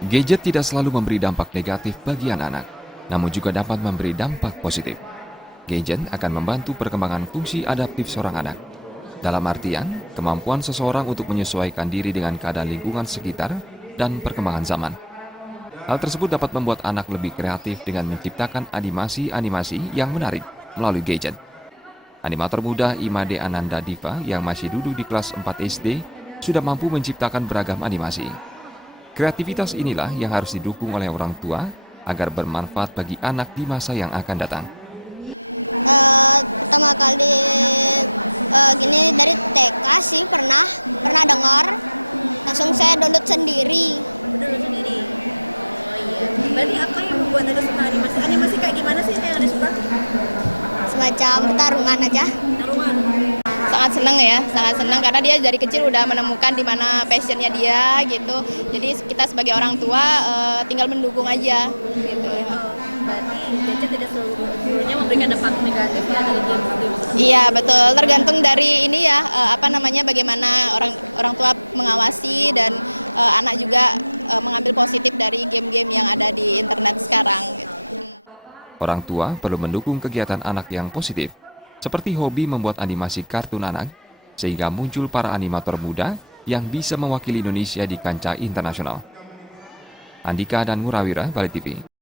Gadget tidak selalu memberi dampak negatif bagi anak-anak, namun juga dapat memberi dampak positif. Gadget akan membantu perkembangan fungsi adaptif seorang anak. Dalam artian, kemampuan seseorang untuk menyesuaikan diri dengan keadaan lingkungan sekitar dan perkembangan zaman. Hal tersebut dapat membuat anak lebih kreatif dengan menciptakan animasi-animasi yang menarik melalui gadget. Animator muda Imade Ananda Diva yang masih duduk di kelas 4 SD sudah mampu menciptakan beragam animasi. Kreativitas inilah yang harus didukung oleh orang tua agar bermanfaat bagi anak di masa yang akan datang. Pertama kali gini dari TK sih pernah dengar, langsung saya download sendiri. Download sendiri. Oh iya. Berarti apa yang membuat Anda suka animasi? Animasi kayak gimana sih yang Anda suka? Semacam pertarungan aja. Taruhan. Sangat senang karena dia dari kecil udah menemukan di mana passionnya dia gitu. Jadi kita sebagai orang tua tinggal mendukung aja gitu. Berarti gadget tidak seluruhnya memberikan dampak negatif ya dari game. Iya betul, tergantung dari ini ya bagaimana orang tua mengawasi dan anak juga mengambil positif dari game-game yang ada di internet sekarang. Gitu. Orang tua perlu mendukung kegiatan anak yang positif, seperti hobi membuat animasi kartun anak, sehingga muncul para animator muda yang bisa mewakili Indonesia di kancah internasional. Andika dan Murawira, Bali TV.